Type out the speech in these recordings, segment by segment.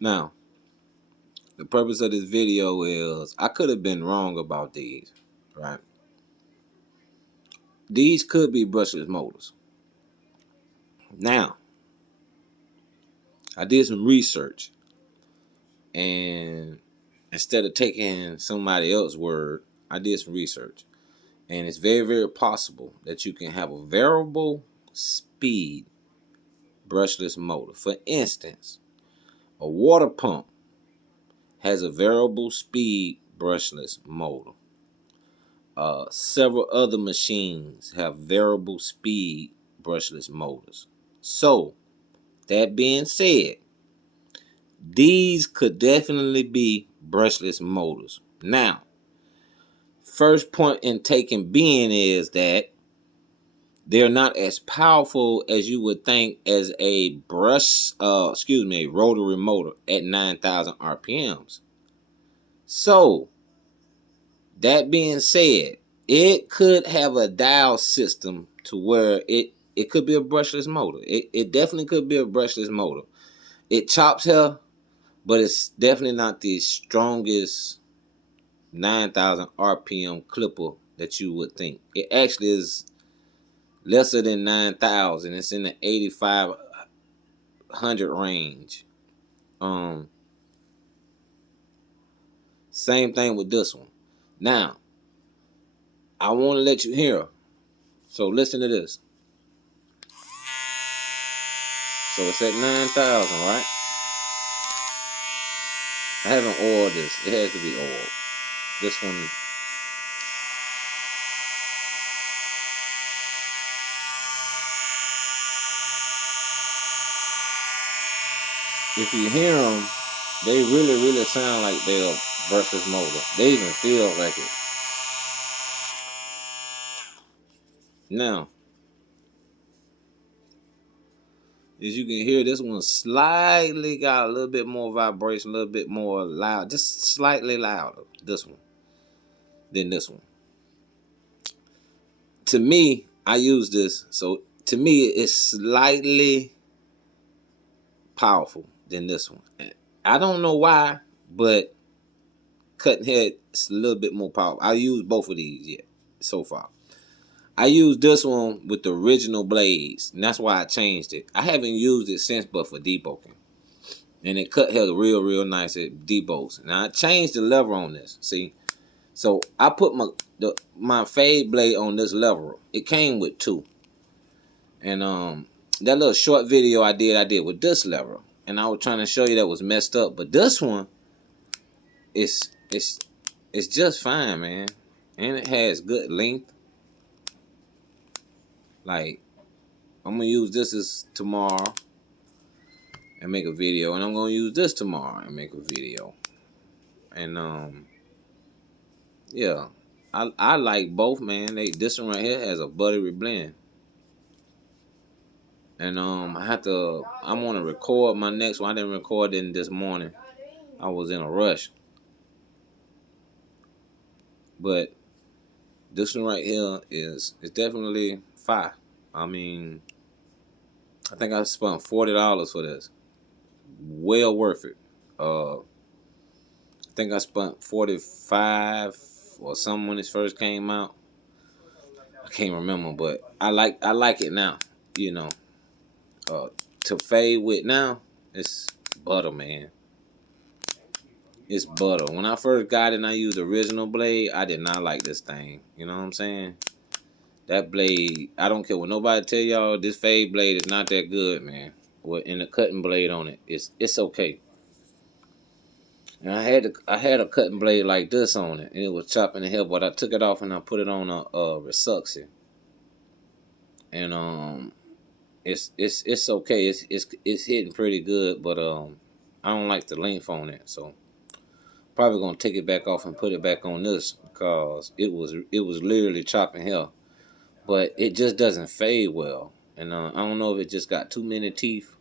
Now, the purpose of this video is I could have been wrong about these, right? These could be brushless motors. Now, I did some research, and instead of taking somebody else's word, I did some research. And it's very, very possible that you can have a variable speed brushless motor. For instance, a water pump has a variable speed brushless motor. Several other machines have variable speed brushless motors. So, that being said, these could definitely be brushless motors. Now, first point in taking being is that they're not as powerful as you would think as a rotary motor at 9,000 RPMs. So, that being said, it could have a dial system to where it could be a brushless motor. It definitely could be a brushless motor. It chops hair, but it's definitely not the strongest 9,000 RPM clipper that you would think. It actually is lesser than 9,000. It's in the 8,500 range. Same thing with this one. Now, I want to let you hear. So listen to this. So it's at 9,000, right? I haven't oiled this. It has to be oiled. This one. If you hear them, they really, really sound like they're a brushless motor. They even feel like it. Now, as you can hear, this one slightly got a little bit more vibration, a little bit more loud, just slightly louder, this one, than this one. To me, I use this, so to me, it's slightly powerful than this one. I don't know why, but cutting head is a little bit more powerful. I use both of these yet so far. I used this one with the original blades, and that's why I changed it. I haven't used it since, but for deboking. And it cut hair real, real nice at deboks. Now I changed the lever on this. See, so I put my fade blade on this lever. It came with two, and that little short video I did with this lever, and I was trying to show you that was messed up. But this one, it's just fine, man, and it has good length. Like, I'm gonna use this as tomorrow and make a video, and I'm gonna use this tomorrow and make a video. And yeah, I like both, man. This one right here has a buttery blend, and I want to record my next one. I didn't record it this morning. I was in a rush, but this one right here is definitely fire. I mean, I think I spent $40 for this. Well worth it. I think I spent 45 or something when this first came out. I can't remember, but I like it now. You know, to fade with now, it's butter, man. It's butter. When I first got it and I used the original blade, I did not like this thing. You know what I'm saying? That blade, I don't care what nobody tell y'all, this fade blade is not that good, man. With in the cutting blade on it, it's okay. And I had a cutting blade like this on it, and it was chopping the hell, but I took it off and I put it on a resuction. And it's okay. It's hitting pretty good, but I don't like the length on it, so probably gonna take it back off and put it back on this because it was literally chopping hell, but it just doesn't fade well, and I don't know if it just got too many teeth.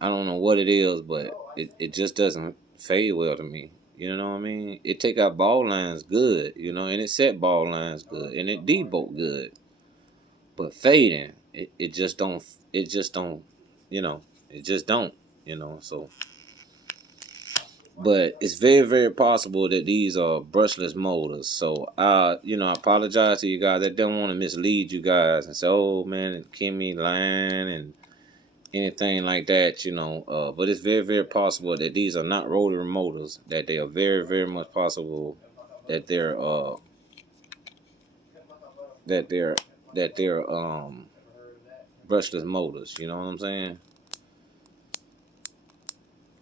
I don't know what it is, but it just doesn't fade well to me. You know what I mean? It take out ball lines good, you know, and it set ball lines good, and it debolt good. But fading, it just don't, you know, it just don't. you know. So, but it's very, very possible that these are brushless motors. So, you know, I apologize to you guys. I don't want to mislead you guys and say, oh man, Kimmy lying and anything like that, you know. But it's very, very possible that these are not rotary motors. That they are very, very much possible that that they're that they're brushless motors. You know what I'm saying?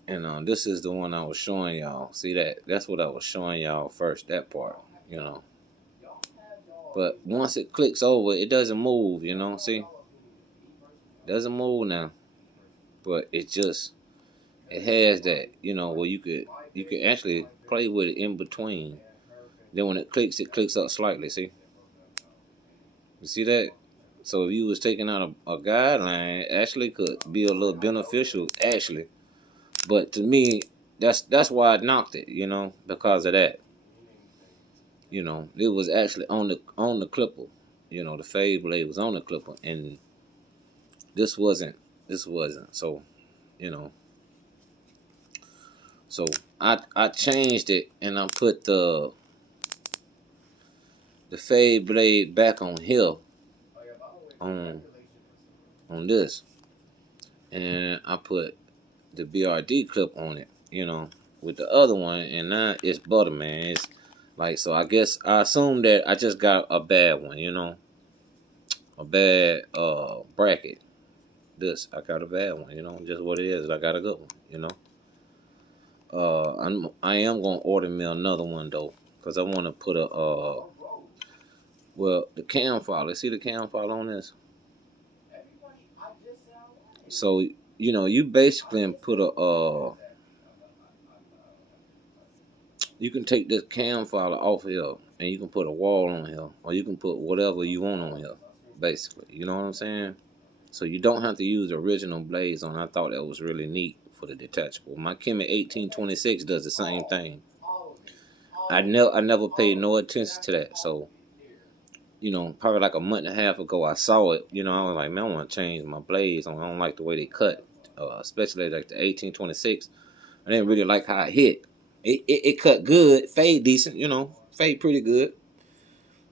And this is the one I was showing y'all. See that? That's what I was showing y'all first. That part, you know. But once it clicks over, it doesn't move. You know, see, it doesn't move now. But it has that, you know, where you could actually play with it in between. Then when it clicks up slightly. See, you see that? So if you was taking out a guideline, actually could be a little beneficial, actually. But to me, that's why I knocked it, you know, because of that. You know, it was actually on the clipper. You know, the fade blade was on the clipper, and this wasn't. This wasn't. So, you know, so I changed it and I put the fade blade back on here on this, and I put the BRD clip on it. You know, with the other one, and now it's butter, man. It's like, so I guess I assume that I just got a bad one. You know, a bad bracket. This I got a bad one. You know, just what it is. I got a good one. You know. I am gonna order me another one though, cause I want to put a well, the cam file. See the cam file on this. So you know, you basically put a you can take this cam file off here, and you can put a wall on here, or you can put whatever you want on here. Basically, you know what I'm saying. So you don't have to use the original blades on. I thought that was really neat for the detachable. My Kimi 1826 does the same thing. I never paid no attention to that. So, you know, probably like a month and a half ago, I saw it. You know, I was like, man, I want to change my blades. I don't like the way they cut, especially like the 1826. I didn't really like how it hit. It cut good, fade decent, you know, fade pretty good.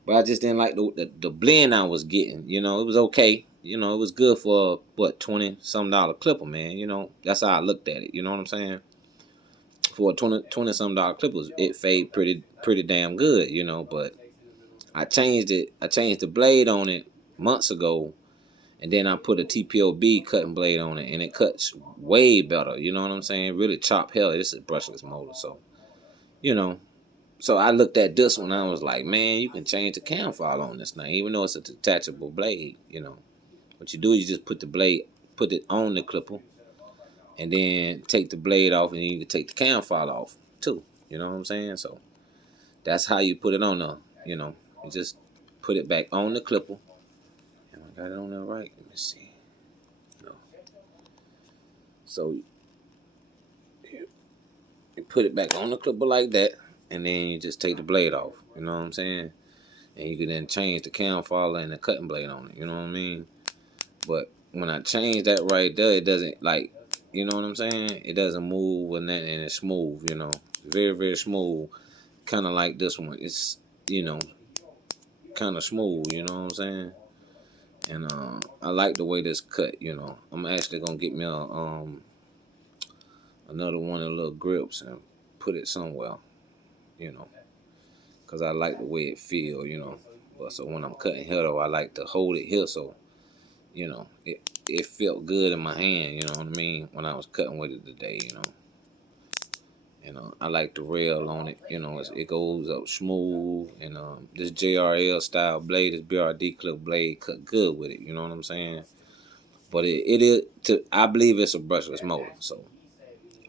But I just didn't like the blend I was getting. You know, it was okay. You know, it was good for what, $20-some clipper, man. You know, that's how I looked at it. You know what I'm saying? For a $20-some clipper, it fade pretty damn good. You know, but I changed it. I changed the blade on it months ago, and then I put a TPOB cutting blade on it, and it cuts way better. You know what I'm saying? Really chop hell. This is a brushless motor, so you know. So I looked at this one, and I was like, man, you can change the cam file on this thing, even though it's a detachable blade. You know, what you do is you just put the blade, put it on the clipper, and then take the blade off, and you can take the cam file off too. You know what I'm saying? So that's how you put it on the. You know, you just put it back on the clipper. And I got it on there right. Let me see. No. So you put it back on the clipper like that, and then you just take the blade off. You know what I'm saying? And you can then change the cam follower and the cutting blade on it. You know what I mean? But when I change that right there, it doesn't like, you know what I'm saying? It doesn't move or nothing, and it's smooth. You know, very, very smooth. Kind of like this one. It's, you know, kind of smooth. You know what I'm saying? And I like the way this cut. You know, I'm actually gonna get me a another one of the little grips and put it somewhere. You know, cause I like the way it feel. You know, but so when I'm cutting here though, I like to hold it here so you know it felt good in my hand. You know what I mean? When I was cutting with it today. You know, I like the rail on it. You know, it goes up smooth, and this JRL style blade, this BRD clip blade, cut good with it. You know what I'm saying? But it is I believe it's a brushless motor. So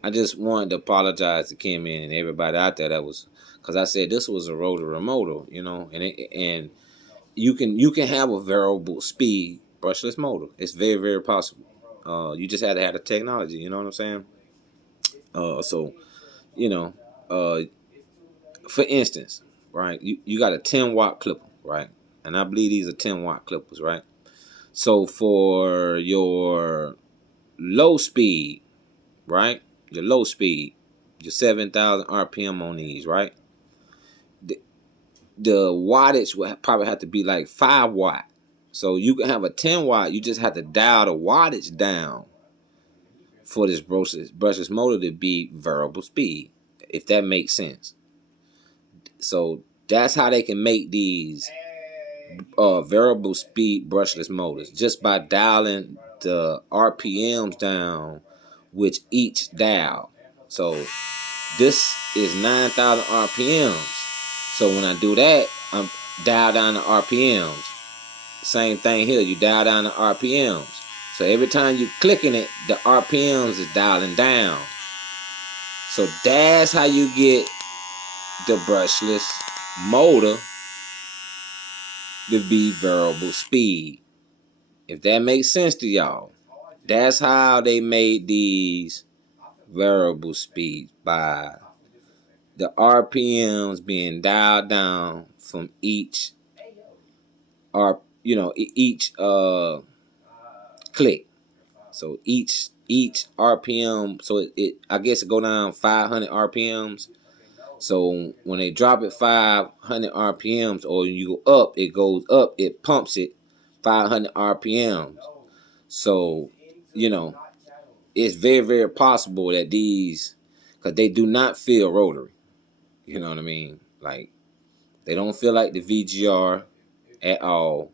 I just wanted to apologize to Kimmy and everybody out there that was, because I said this was a rotary motor. You know, and you can have a variable speed brushless motor. It's very, very possible. You just had to have the technology. You know what I'm saying? So you know, uh, for instance, right? You got a 10-watt clipper, right? And I believe these are 10-watt clippers, right? So for your low speed right? Your low speed, your 7,000 RPM on these, right? The wattage will probably have to be like 5 watt. So you can have a 10 watt. You just have to dial the wattage down for this brushless motor to be variable speed, if that makes sense. So that's how they can make these variable speed brushless motors, just by dialing the RPMs down with each dial. So this is 9,000 RPMs. So when I do that, I'm dial down the RPMs. Same thing here. You dial down the RPMs. So every time you clicking it, the RPMs is dialing down. So that's how you get the brushless motor to be variable speed. If that makes sense to y'all, that's how they made these variable speeds, by the RPMs being dialed down from each each click. So each RPM, so it I guess it go down 500 RPMs. So when they drop it 500 RPMs, or you go up, it goes up, it pumps it 500 RPMs. So, it's very, very possible that these, because they do not feel rotary. You know what I mean? Like, they don't feel like the VGR at all.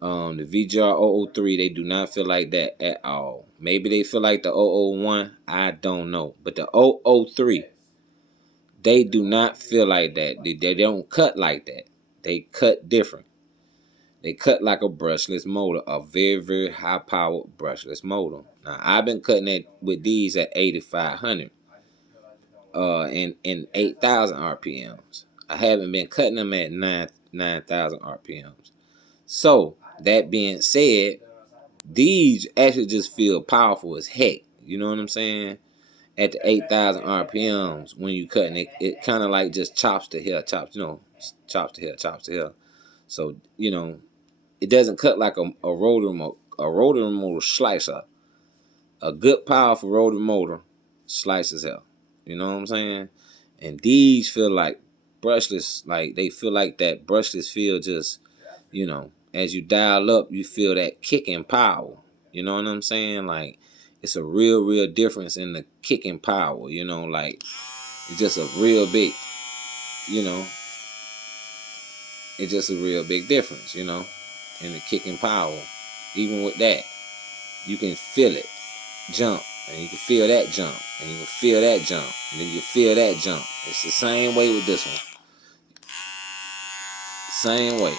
The VGR 003, they do not feel like that at all. Maybe they feel like the 001, I don't know. But the 003, they do not feel like that. They don't cut like that. They cut different. They cut like a brushless motor, a very, very high-powered brushless motor. Now, I've been cutting it with these at 8,500 and 8,000 RPMs. I haven't been cutting them at 9,000 RPMs. So, that being said, these actually just feel powerful as heck. You know what I'm saying? At the 8,000 RPMs, when you cutting it, it kind of like just chops the hair, chops the hair, chops the hair. So, it doesn't cut like a rotary motor slicer. A good powerful rotary motor slices hair. You know what I'm saying? And these feel like brushless, like they feel like that brushless feel just, as you dial up, you feel that kicking power. You know what I'm saying? Like, it's a real, real difference in the kicking power. Like, it's just a real big, you know, it's just a real big difference, in the kicking power. Even with that, you can feel it jump, and you can feel that jump, and you can feel that jump, and then you can feel that jump. It's the same way with this one. Same way.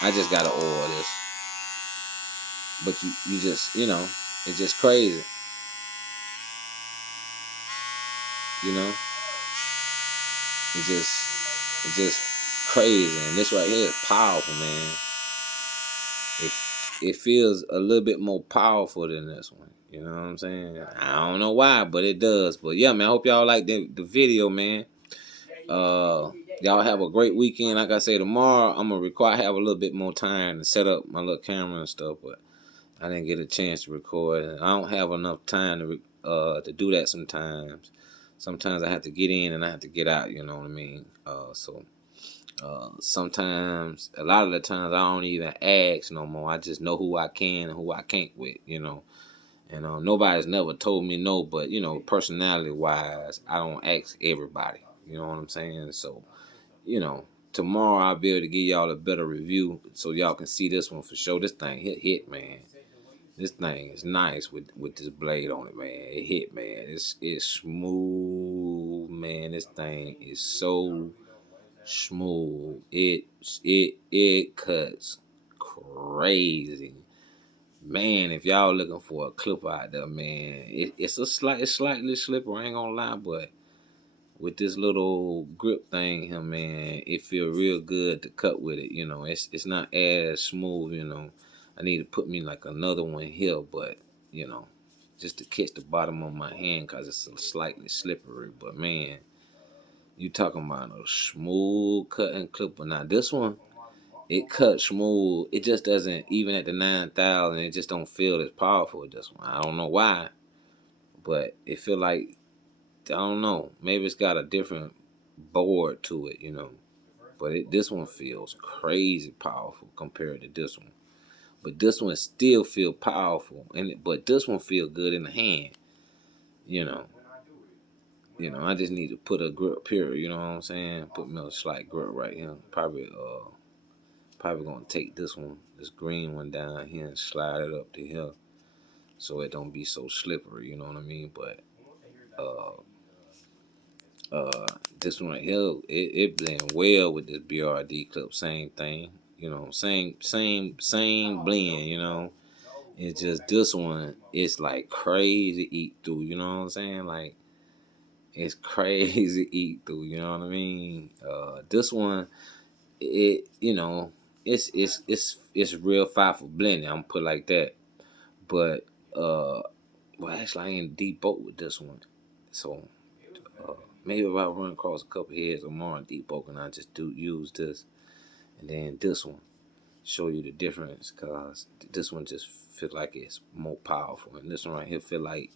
I just gotta order this. But you just, it's just crazy. It's just crazy. And this right here is powerful, man. It feels a little bit more powerful than this one. You know what I'm saying? I don't know why, but it does. But yeah, man, I hope y'all like the video, man. Y'all have a great weekend. Like I say, tomorrow I'm gonna have a little bit more time to set up my little camera and stuff, but I didn't get a chance to record. And I don't have enough time to do that sometimes. Sometimes I have to get in and I have to get out. You know what I mean? Sometimes, a lot of the times, I don't even ask no more. I just know who I can and who I can't with. And nobody's never told me no, but personality wise, I don't ask everybody. You know what I'm saying? So, tomorrow I'll be able to give y'all a better review so y'all can see this one for sure. This thing hit, man. This thing is nice with this blade on it, man. It hit, man. It's smooth, man. This thing is so smooth. It cuts crazy. Man, if y'all looking for a clipper out there, man, it's slightly slippery, I ain't gonna lie, but with this little grip thing here, man, it feel real good to cut with it. It's not as smooth. I need to put me like another one here, but just to catch the bottom of my hand, cause it's slightly slippery. But man, you talking about a smooth cutting clipper. Now this one, it cuts smooth. It just doesn't, even at the 9,000, it just don't feel as powerful as this one. I don't know why, but it feel like, I don't know, maybe it's got a different board to it, you know. But this one feels crazy powerful compared to this one. But this one still feel powerful, but this one feel good in the hand, you know. I just need to put a grip here, you know what I'm saying? Put me a slight grip right here. Probably gonna take this green one down here and slide it up to here so it don't be so slippery, you know what I mean? But uh this one right here, it blend well with this BRD clip, same thing, you know, same blend, you know. It's just this one, it's like crazy eat through, you know what I'm saying? Like it's crazy eat through, you know what I mean? This one, it you know, it's real fire for blending. I'm gonna put it like that. But well, actually, I ain't deep boat with this one, so maybe if I run across a couple heads or more in deep boat, and I just do use this, and then this one show you the difference, cause this one just feel like it's more powerful, and this one right here feel like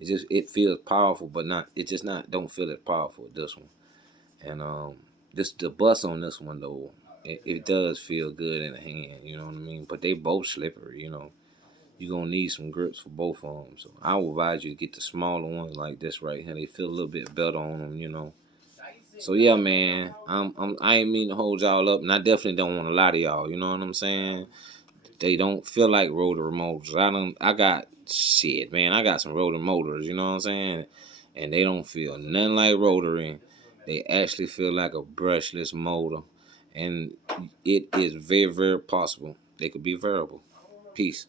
it feels powerful, but not it just not don't feel as powerful as this one. And this the bust on this one though, it does feel good in the hand, you know what I mean. But they both slippery, you know. You're gonna need some grips for both of them. So I would advise you to get the smaller ones like this right here. They feel a little bit better on them, you know. So yeah, man, I ain't mean to hold y'all up, and I definitely don't want to lie to y'all. You know what I'm saying? They don't feel like rotary motors. I got shit, man. I got some rotary motors. You know what I'm saying? And they don't feel nothing like rotary. They actually feel like a brushless motor, and it is very, very possible they could be variable. Peace.